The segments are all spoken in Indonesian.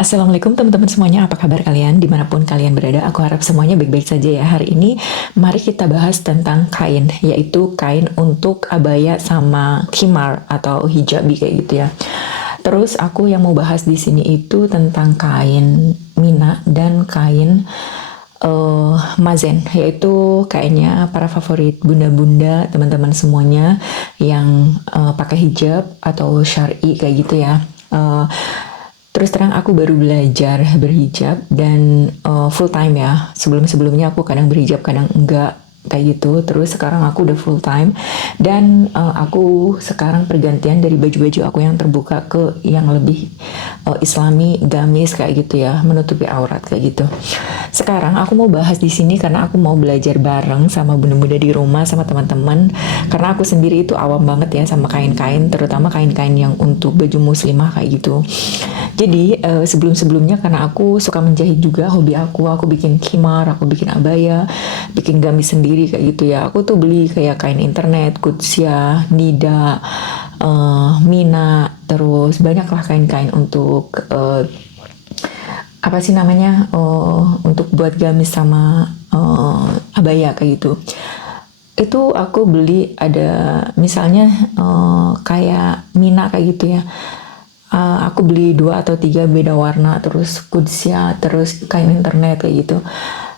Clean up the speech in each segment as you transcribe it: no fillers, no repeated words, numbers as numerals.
Assalamualaikum teman-teman semuanya, apa kabar kalian? Dimanapun kalian berada, aku harap semuanya baik-baik saja ya. Hari ini mari kita bahas tentang kain, yaitu kain untuk abaya sama khimar atau hijabi kayak gitu ya. Terus aku yang mau bahas di sini itu tentang kain mina dan kain mazen, yaitu kayaknya para favorit bunda-bunda teman-teman semuanya yang pakai hijab atau syar'i kayak gitu ya. Terus terang aku baru belajar berhijab dan full time ya. Sebelum-sebelumnya aku kadang berhijab, kadang enggak kayak gitu. Terus sekarang aku udah full time dan aku sekarang pergantian dari baju-baju aku yang terbuka ke yang lebih islami, gamis kayak gitu ya, menutupi aurat kayak gitu. Sekarang aku mau bahas di sini karena aku mau belajar bareng sama bunda-bunda di rumah sama teman-teman. Karena aku sendiri itu awam banget ya sama kain-kain, terutama kain-kain yang untuk baju muslimah kayak gitu. Jadi sebelum-sebelumnya karena aku suka menjahit juga, hobi aku bikin khimar, aku bikin abaya, bikin gamis sendiri kayak gitu ya. Aku tuh beli kayak kain internet, Kutsia, Nida, Mina, terus banyaklah kain-kain untuk apa sih namanya untuk buat gamis sama abaya kayak gitu. Itu aku beli ada misalnya kayak Mina kayak gitu ya. Aku beli 2 atau 3 beda warna, terus kudsia, terus kain internet kayak gitu.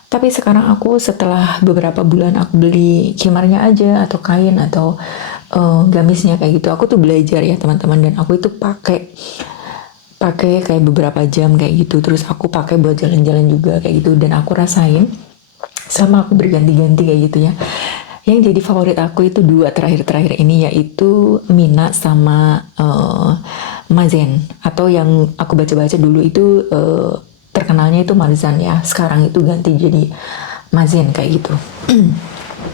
Tapi sekarang aku setelah beberapa bulan aku beli khimarnya aja atau kain atau gamisnya kayak gitu. Aku tuh belajar ya teman-teman, dan aku itu pakai pakai kayak beberapa jam kayak gitu. Terus aku pakai buat jalan-jalan juga kayak gitu, dan aku rasain sama aku berganti-ganti kayak gitu ya. Yang jadi favorit aku itu 2 terakhir-terakhir ini, yaitu Mina sama Mazen, atau yang aku baca-baca dulu itu terkenalnya itu Marzan ya. Sekarang itu ganti jadi Mazen kayak gitu.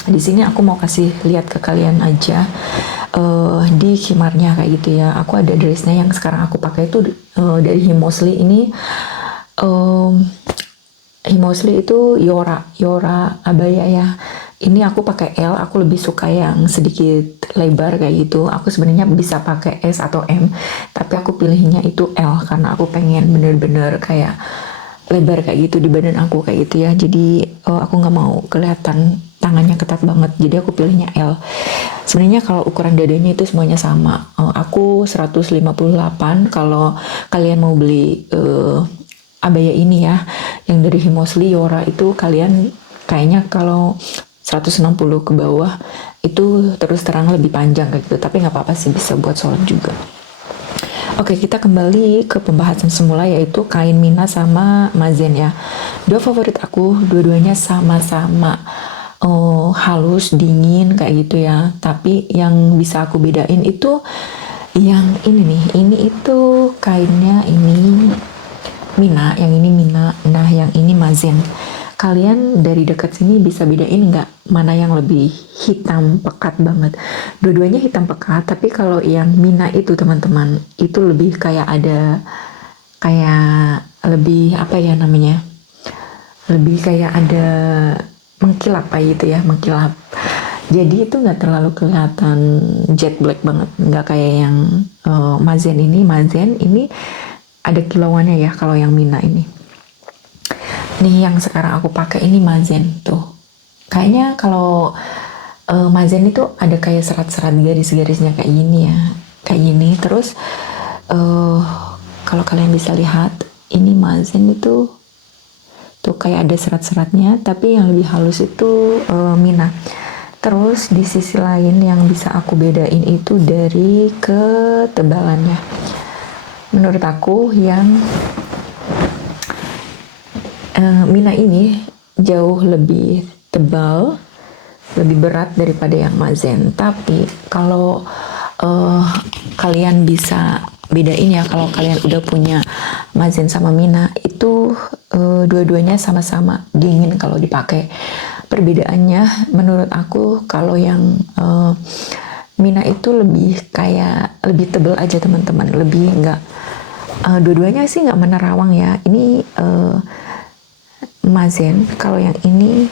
Di sini aku mau kasih lihat ke kalian aja di khimarnya kayak gitu ya. Aku ada dressnya yang sekarang aku pakai itu dari Himosli ini. Um, Himosli itu Yora abaya ya. Ini aku pakai L, aku lebih suka yang sedikit lebar kayak gitu. Aku sebenarnya bisa pakai S atau M, tapi aku pilihnya itu L karena aku pengen bener-bener kayak lebar kayak gitu di badan aku kayak gitu ya. Jadi aku nggak mau kelihatan tangannya ketat banget, jadi aku pilihnya L. Sebenarnya kalau ukuran dadanya itu semuanya sama. Aku 158. Kalau kalian mau beli abaya ini ya, yang dari Himosli Yora itu kalian kayaknya kalau 160 ke bawah itu terus terang lebih panjang kayak gitu, tapi nggak apa-apa sih, bisa buat sholat juga. Oke, kita kembali ke pembahasan semula, yaitu kain Mina sama Mazen ya. Dua favorit aku, dua-duanya sama-sama halus, dingin kayak gitu ya. Tapi yang bisa aku bedain itu yang ini nih, ini itu kainnya ini Mina, yang ini Mina, nah yang ini Mazen. Kalian dari dekat sini bisa bedain nggak mana yang lebih hitam pekat banget? Dua-duanya hitam pekat, tapi kalau yang Mina itu teman-teman, itu lebih kayak ada, kayak lebih apa ya namanya? Lebih kayak ada mengkilap kayak gitu ya, mengkilap. Jadi itu nggak terlalu kelihatan jet black banget, nggak kayak yang Mazen ini. Mazen ini ada kilauannya ya kalau yang Mina ini. Nih yang sekarang aku pakai ini Mazen tuh. Kayaknya kalau Mazen itu ada kayak serat-serat garis-garisnya kayak gini ya. Kayak gini. Terus uh, kalau kalian bisa lihat ini Mazen itu tuh kayak ada serat-seratnya, tapi yang lebih halus itu Mina. Terus di sisi lain yang bisa aku bedain itu dari ketebalannya. Menurut aku yang Mina ini jauh lebih tebal, lebih berat daripada yang Mazen. Tapi kalau kalian bisa bedain ya, kalau kalian udah punya Mazen sama Mina, itu dua-duanya sama-sama dingin kalau dipakai. Perbedaannya menurut aku kalau yang Mina itu lebih kayak lebih tebal aja teman-teman, lebih nggak dua-duanya sih nggak menerawang ya. Ini Mazen, kalau yang ini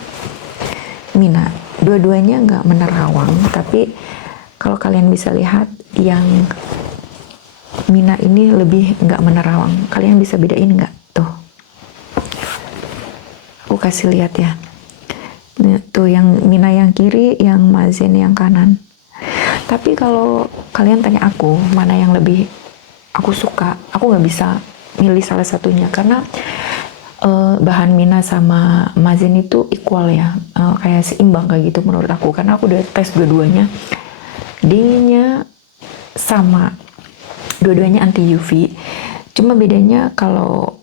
Mina, dua-duanya nggak menerawang, tapi kalau kalian bisa lihat yang Mina ini lebih nggak menerawang. Kalian bisa bedain nggak? Tuh, aku kasih lihat ya. Tuh yang Mina yang kiri, yang Mazen yang kanan. Tapi kalau kalian tanya aku mana yang lebih aku suka, aku nggak bisa milih salah satunya karena bahan Mina sama Mazen itu equal ya, kayak seimbang kayak gitu menurut aku, karena aku udah tes dua-duanya, dinginnya sama, dua-duanya anti UV. Cuma bedanya kalau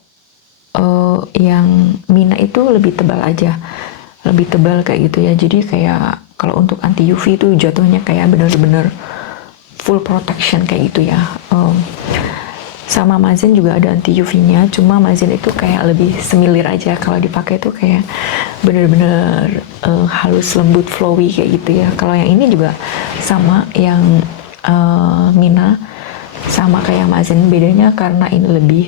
yang Mina itu lebih tebal aja, lebih tebal kayak gitu ya. Jadi kayak kalau untuk anti UV itu jatuhnya kayak bener-bener full protection kayak gitu ya. Sama Mazen juga ada anti UV-nya, cuma Mazen itu kayak lebih semilir aja, kalau dipakai tuh kayak bener-bener halus, lembut, flowy kayak gitu ya. Kalau yang ini juga sama, yang Mina sama kayak Mazen, bedanya karena ini lebih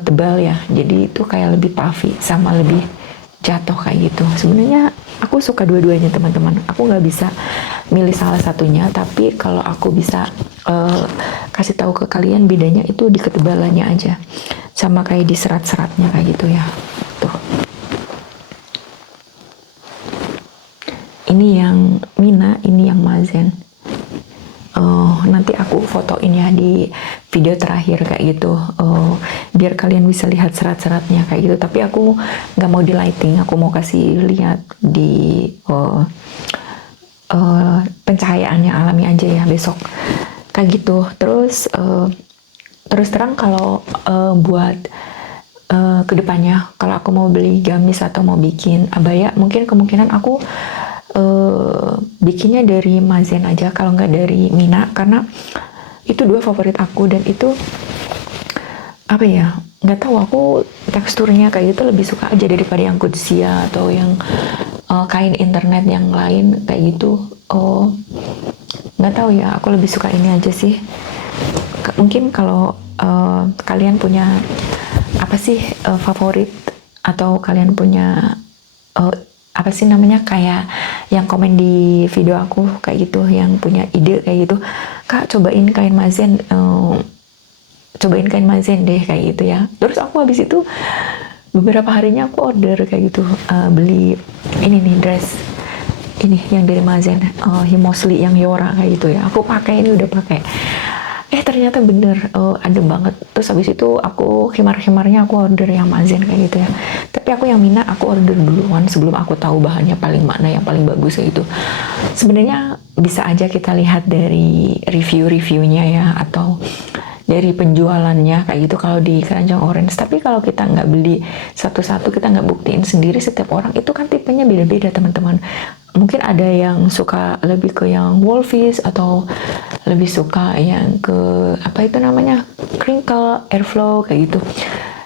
tebal ya, jadi itu kayak lebih puffy sama lebih jatuh kayak gitu. Sebenarnya aku suka dua-duanya teman-teman, aku nggak bisa milih salah satunya, tapi kalau aku bisa kasih tahu ke kalian bedanya itu di ketebalannya aja, sama kayak di serat-seratnya kayak gitu ya. Tuh, ini yang Mina, ini yang Mazen. Nanti aku fotoin ya di video terakhir kayak gitu, biar kalian bisa lihat serat-seratnya kayak gitu. Tapi aku nggak mau di lighting, aku mau kasih lihat di pencahayaannya alami aja ya besok kayak gitu. Terus terus terang kalau buat kedepannya kalau aku mau beli gamis atau mau bikin abaya, mungkin kemungkinan aku bikinnya dari Mazen aja kalau nggak dari Mina, karena itu dua favorit aku, dan itu apa ya, nggak tahu, aku teksturnya kayak gitu lebih suka aja daripada yang Kudsia atau yang kain internet yang lain kayak gitu. Nggak tahu ya, aku lebih suka ini aja sih. Mungkin kalau kalian punya apa sih favorit, atau kalian punya apa sih namanya, kayak yang komen di video aku kayak gitu, yang punya ide kayak gitu, Kak cobain kain Mazen, cobain kain Mazen deh kayak gitu ya. Terus aku habis itu beberapa harinya aku order kayak gitu, beli ini nih dress ini yang dari Mazen, Himosli yang Yora kayak gitu ya. Aku pakai, ini udah pakai, ternyata bener adem banget. Terus habis itu aku khimar-khimarnya aku order yang Mazen kayak gitu ya. Tapi aku yang Mina aku order duluan sebelum aku tahu bahannya paling mana yang paling bagus kayak gitu. Sebenarnya bisa aja kita lihat dari review-reviewnya ya, atau dari penjualannya kayak gitu kalau di Keranjang Orange. Tapi kalau kita nggak beli satu-satu, kita nggak buktiin sendiri, setiap orang itu kan tipenya beda-beda teman-teman. Mungkin ada yang suka lebih ke yang wolfish, atau lebih suka yang ke apa itu namanya, crinkle, airflow kayak gitu.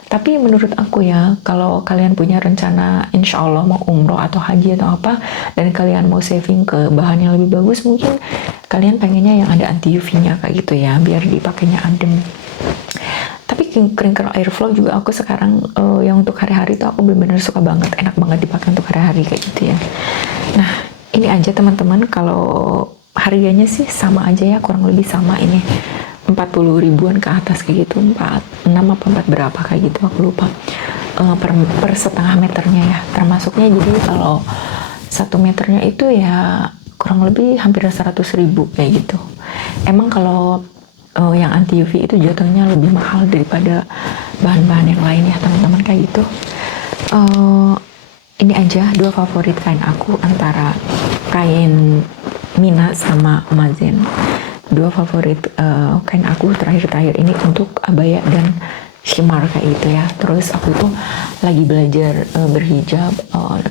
Tapi menurut aku ya, kalau kalian punya rencana insya Allah mau umroh atau haji atau apa, dan kalian mau saving ke bahan yang lebih bagus, mungkin kalian pengennya yang ada anti UV-nya kayak gitu ya, biar dipakainya adem. Tapi crinkle airflow juga aku sekarang yang untuk hari-hari itu aku benar-benar suka banget, enak banget dipakai untuk hari-hari kayak gitu ya. Nah ini aja teman-teman, kalau harganya sih sama aja ya, kurang lebih sama ini, 40 ribuan ke atas kayak gitu, 46 apa 4 berapa kayak gitu aku lupa, per setengah meternya ya termasuknya. Jadi kalau 1 meternya itu ya kurang lebih hampir 100 ribu kayak gitu. Emang kalau yang anti UV itu jatuhnya lebih mahal daripada bahan-bahan yang lain ya teman-teman kayak gitu. Ini aja dua favorit kain aku, antara kain Mina sama Mazen, dua favorit kain aku terakhir-terakhir ini untuk abaya dan shimar kayak gitu ya. Terus aku tuh lagi belajar berhijab,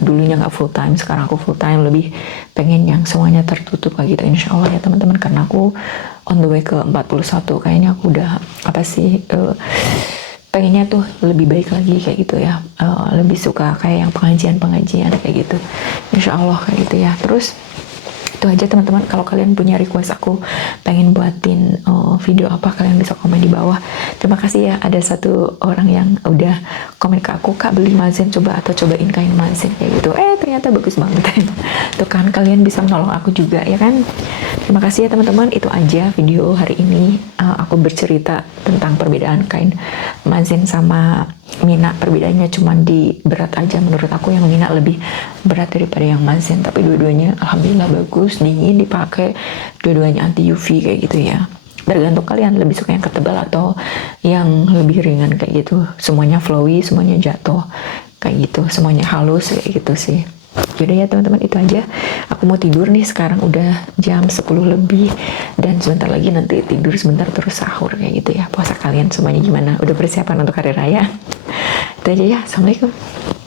dulunya nggak full time, sekarang aku full time, lebih pengen yang semuanya tertutup kayak gitu insya Allah ya teman-teman, karena aku on the way ke 41, kayaknya aku udah apa sih, pengennya tuh lebih baik lagi kayak gitu ya, lebih suka kayak yang pengajian kayak gitu insya Allah kayak gitu ya. Terus Itu aja teman-teman. Kalau kalian punya request aku pengen buatin video apa, kalian bisa komen di bawah. Terima kasih ya, ada satu orang yang udah komen ke aku, Kak beli mazin coba, atau cobain kain mazin kayak gitu. Ternyata bagus banget. Tuh kan, kalian bisa menolong aku juga ya kan. Terima kasih ya teman-teman. Itu aja video hari ini. Aku bercerita tentang perbedaan kain mazin sama Mina. Perbedaannya cuma di berat aja. Menurut aku yang Mina lebih berat daripada yang mazin, tapi dua-duanya alhamdulillah bagus, dingin dipakai, dua-duanya anti UV kayak gitu ya. Tergantung kalian lebih suka yang ketebal atau yang lebih ringan kayak gitu. Semuanya flowy, semuanya jatuh kayak gitu, semuanya halus kayak gitu sih. Yaudah ya teman-teman, itu aja. Aku mau tidur nih, sekarang udah jam 10 lebih, dan sebentar lagi nanti tidur sebentar terus sahur kayak gitu ya. Puasa kalian semuanya gimana? Udah persiapan untuk hari raya? Itu aja ya. Assalamualaikum.